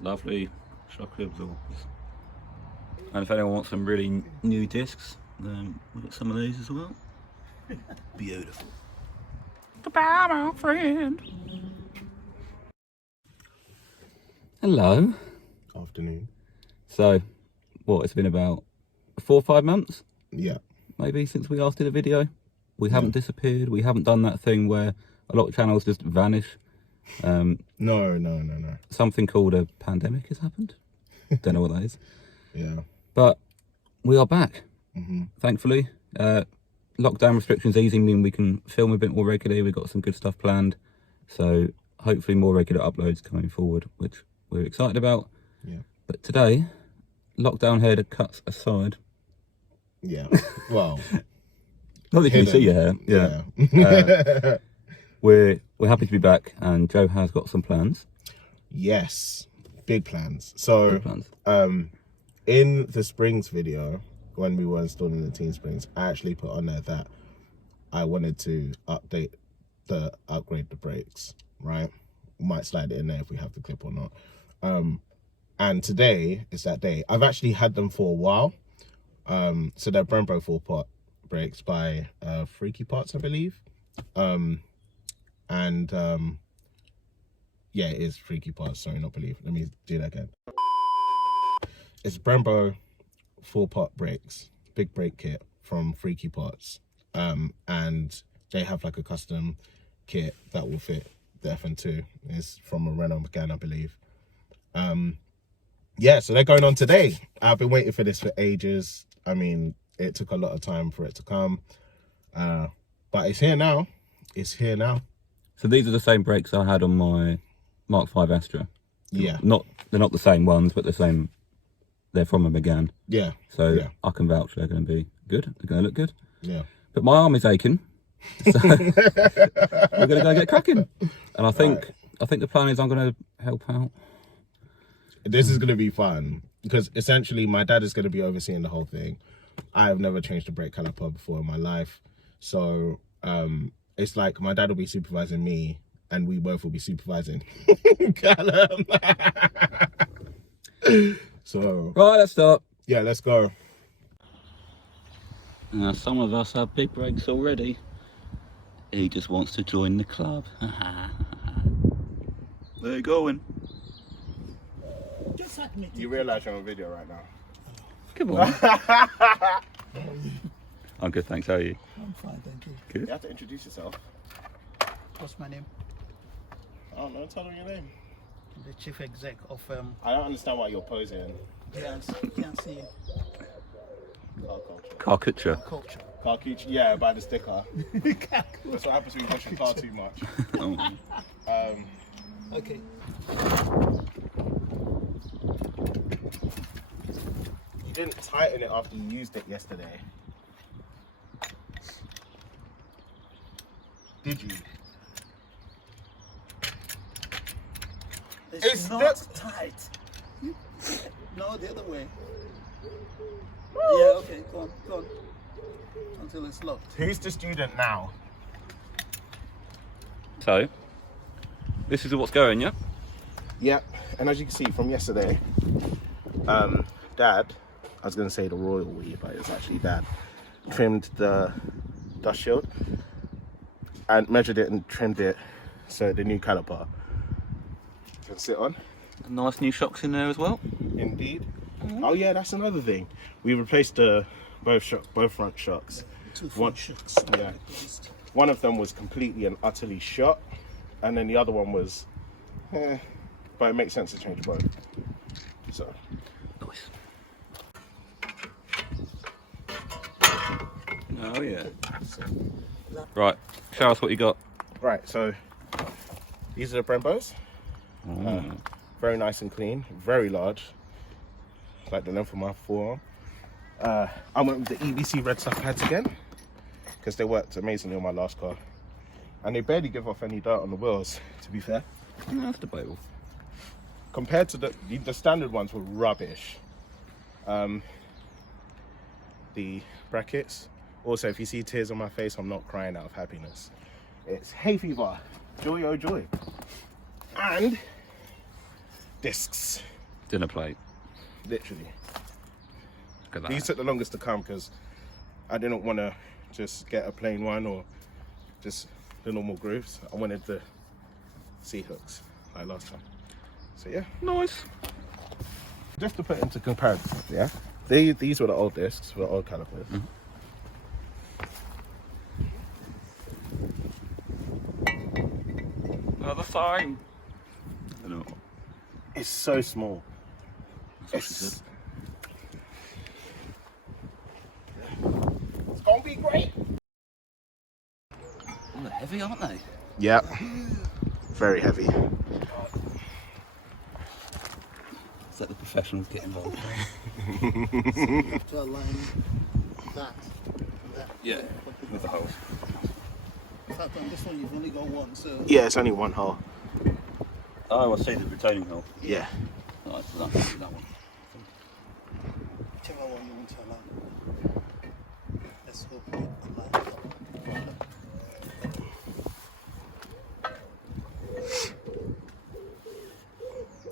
Lovely shock absorbers. And if anyone wants some really new discs, then we've got some of these as well. Beautiful. Goodbye, my friend. Hello. Afternoon. So, what, it's been about 4 or 5 months? Yeah. Maybe since we last did a video. We haven't disappeared. We haven't done that thing where a lot of channels just vanish. No. Something called a pandemic has happened. Don't know what that is. Yeah. But we are back, thankfully. Lockdown restrictions easing mean we can film a bit more regularly. We've got some good stuff planned. So hopefully more regular uploads coming forward, which we're excited about. Yeah. But today, lockdown hair cuts aside. Yeah. Well. Not that you can see your hair. Yeah. We're happy to be back, and Joe has got some plans. Yes. Big plans. So, Big plans. In the Springs video, when we were installing the Teen Springs, I actually put on there that I wanted to upgrade the brakes, right? Might slide it in there if we have the clip or not. And today is that day. I've actually had them for a while. So they're Brembo 4-pot brakes by Freaky Parts, I believe. Yeah, it is Freaky Parts, sorry, not believe. Let me do that again. It's Brembo 4-pot brakes, big brake kit from Freaky Parts. And they have like a custom kit that will fit the FN2. It's from a Renault Megane, I believe. Yeah, so they're going on today. I've been waiting for this for ages. I mean, it took a lot of time for it to come. But it's here now. It's here now. So these are the same brakes I had on my Mark V Astra. Yeah. They're not the same ones, but the same. They're from a Megane. Yeah. So yeah. I can vouch they're going to be good. They're going to look good. Yeah. But my arm is aching, so we're going to go get cracking. And I think the plan is I'm going to help out. This is going to be fun because essentially my dad is going to be overseeing the whole thing. I have never changed a brake caliper before in my life, so it's like my dad will be supervising me, and we both will be supervising Calum. So right, let's start. Yeah, let's go. Some of us have big brakes already. He just wants to join the club. Where are you going? Just admit it. You realise you're on video right now? Come on. I'm good, thanks. How are you? I'm fine, thank you. Good. You have to introduce yourself. What's my name? I don't know, tell them your name. The chief exec of I don't understand why you're posing. GNC Car culture. Car Kutcher. Culture. Car culture, yeah, buy the sticker. That's what happens when you push your car too much. Okay. You didn't tighten it after you used it yesterday. Did you? It's not tight. No, the other way. Yeah, okay, go on. Until it's locked. Who's the student now? So, this is what's going, yeah? Yep, and as you can see from yesterday, Dad, I was going to say the royal we, but it's actually Dad, trimmed the dust shield and measured it and trimmed it so the new caliper can sit on. Nice new shocks in there as well. Indeed. Oh yeah, that's another thing. We replaced both front shocks. Two front shocks. Yeah. One of them was completely and utterly shot, and then the other one was, but it makes sense to change both. So. Nice. Oh yeah. Right, show us what you got. Right, so these are the Brembos. Very nice and clean, very large, like the length of my forearm. I went with the EBC red stuff pads again because they worked amazingly on my last car, and they barely give off any dirt on the wheels, to be fair. No, that's debatable. Compared to the standard ones were rubbish. The brackets. Also, if you see tears on my face, I'm not crying out of happiness. It's hay fever, joy oh joy. And discs. Dinner plate. Literally. Look at that. These took the longest to come because I didn't want to just get a plain one or just the normal grooves. I wanted the C-hooks like last time. So yeah. Nice. Just to put into comparison, yeah? These were the old discs, the old calipers. Another sign. I know. It's so small. That's what she said. It's gonna be great. Oh, they're heavy, aren't they? Yeah, very heavy. Is that the professionals get involved? To align that. Yeah, with the holes. In fact, on this one you've only got one, so Yeah, it's only one hole. Oh, I see the retaining hole. Yeah. Alright, so that's that one. whichever one you want to align. Let's go put align.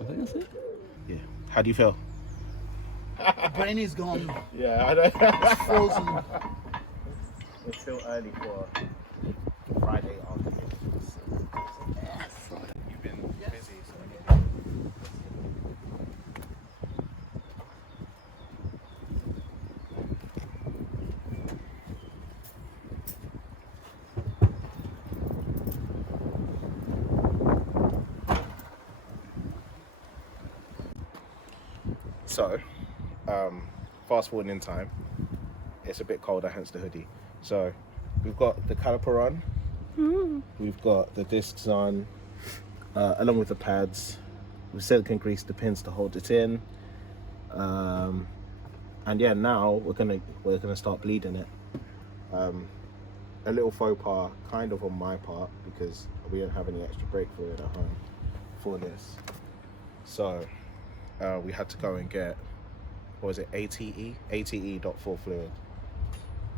I think that's it. Yeah. How do you feel? Brain is gone. Yeah, I don't. It's frozen. It's still early for Friday afternoon. You've been busy, so. So, fast forward in time, it's a bit colder, hence the hoodie. So, we've got the caliper on, we've got the discs on, along with the pads. We've silicone greased the pins to hold it in, and yeah, now we're gonna start bleeding it. A little faux pas, kind of on my part, because we don't have any extra brake fluid at home for this. So. We had to go and get, what was it, ATE dot floor fluid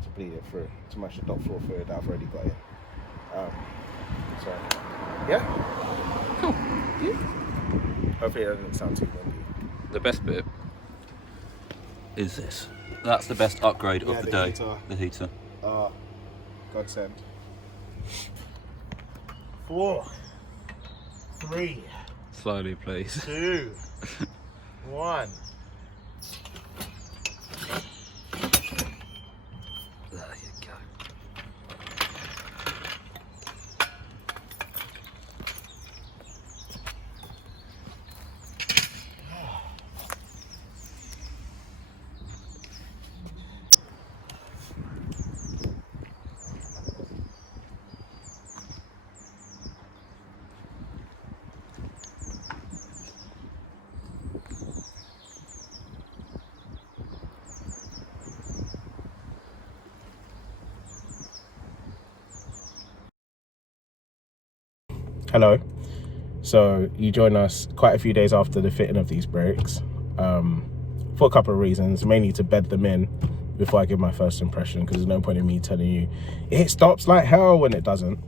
to bleed it through, to match the dot floor fluid that I've already got in. So, yeah. Cool. Yeah. Hopefully it doesn't sound too windy. The best bit is this. That's the best upgrade of Yeah, the the day. heater. The heater. Godsend. 4, 3, Slowly, please. 2, 1. There you go. Hello. So you join us quite a few days after the fitting of these brakes, for a couple of reasons, mainly to bed them in before I give my first impression, because there's no point in me telling you it stops like hell when it doesn't.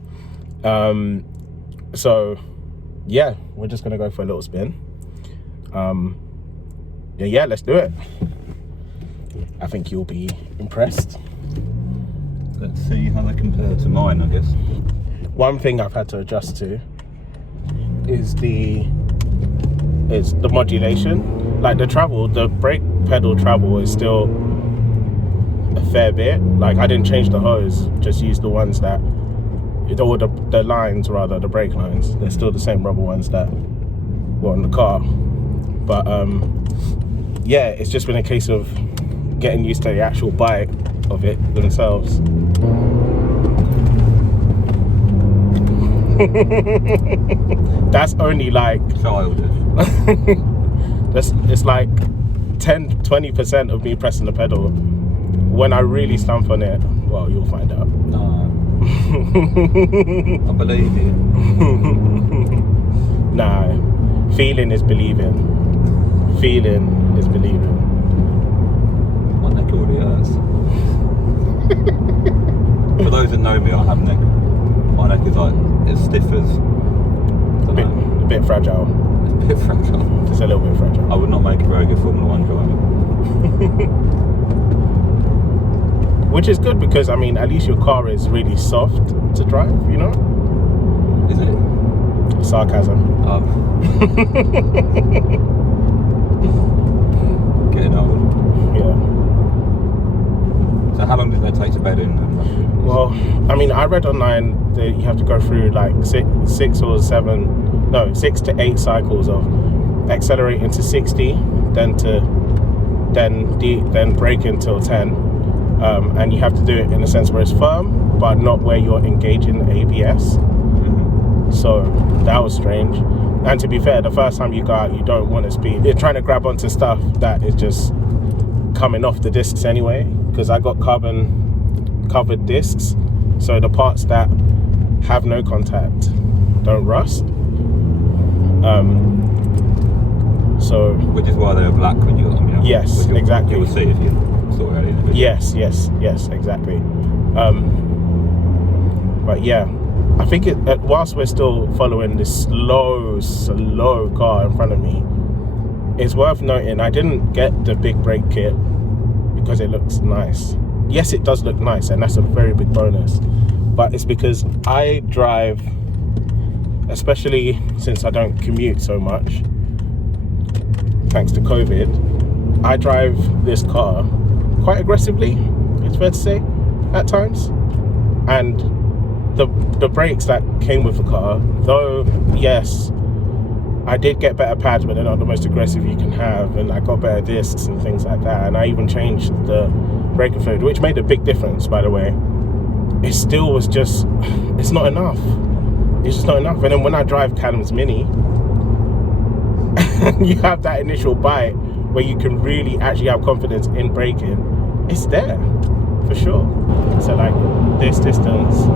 So yeah, we're just gonna go for a little spin. Yeah, let's do it. I think you'll be impressed. Let's see how they compare to mine, I guess. One thing I've had to adjust to is the modulation. Like the brake pedal travel is still a fair bit. Like I didn't change the hose, just used the ones that, or the lines rather, the brake lines. They're still the same rubber ones that were on the car. But yeah, it's just been a case of getting used to the actual bite of it themselves. That's only like Childish. it's like 10-20% of me pressing the pedal. When I really stamp on it, well, you'll find out. I believe you. Nah, feeling is believing. Feeling is believing. My neck already hurts. For those that know me, I have neck. My neck is like as stiff as A bit fragile. It's bit fragile. Just a little bit fragile. I would not make a very good Formula 1 driver. Which is good because, I mean, at least your car is really soft to drive, you know? Is it? Sarcasm. Getting old. Yeah. So how long did that take to bed in? Well, I mean, I read online that you have to go through like 6 to 8 cycles of accelerating to 60, then brake until 10, and you have to do it in a sense where it's firm, but not where you're engaging ABS. So that was strange. And to be fair, the first time you go out, you don't want to speed. You're trying to grab onto stuff that is just coming off the discs anyway, because I got carbon covered discs, so the parts that have no contact don't rust. So which is why they're black when you got them, you know? Yes, exactly. You will see if you saw it in the video. Yes, exactly. But yeah, I think whilst we're still following this slow car in front of me, it's worth noting I didn't get the big brake kit because it looks nice. Yes, it does look nice, and that's a very big bonus, but it's because I drive, especially since I don't commute so much thanks to COVID, I drive this car quite aggressively, it's fair to say, at times. And the brakes that came with the car, though yes, I did get better pads, but they're not the most aggressive you can have, and I got better discs and things like that, and I even changed the braking fluid, which made a big difference, by the way. It still was just, it's not enough. It's just not enough. And then when I drive Calum's Mini, you have that initial bite where you can really actually have confidence in braking, it's there for sure. So like this distance,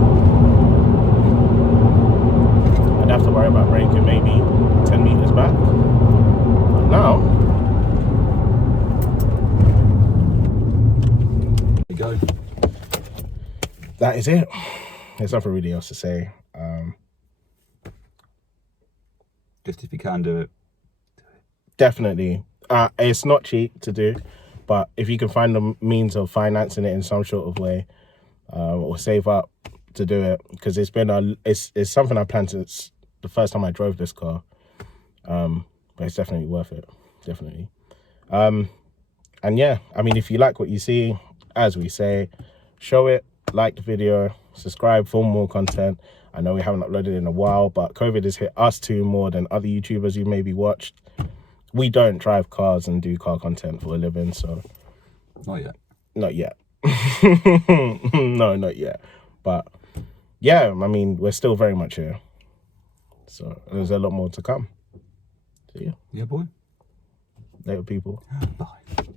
I'd have to worry about braking maybe 10 meters back, but now There you go. that is it. There's nothing really else to say. Just if you can do it. Definitely. It's not cheap to do, but if you can find the means of financing it in some sort of way, or save up to do it, because it's been it's something I planned since the first time I drove this car, but it's definitely worth it, definitely. And yeah, I mean, if you like what you see, as we say, show it, like the video, subscribe for more content. I know we haven't uploaded in a while, but COVID has hit us too more than other YouTubers you maybe watched. We don't drive cars and do car content for a living, so Not yet. not yet. No, not yet. But yeah, I mean, we're still very much here, so there's a lot more to come. So yeah, Yeah, boy. later people. Bye.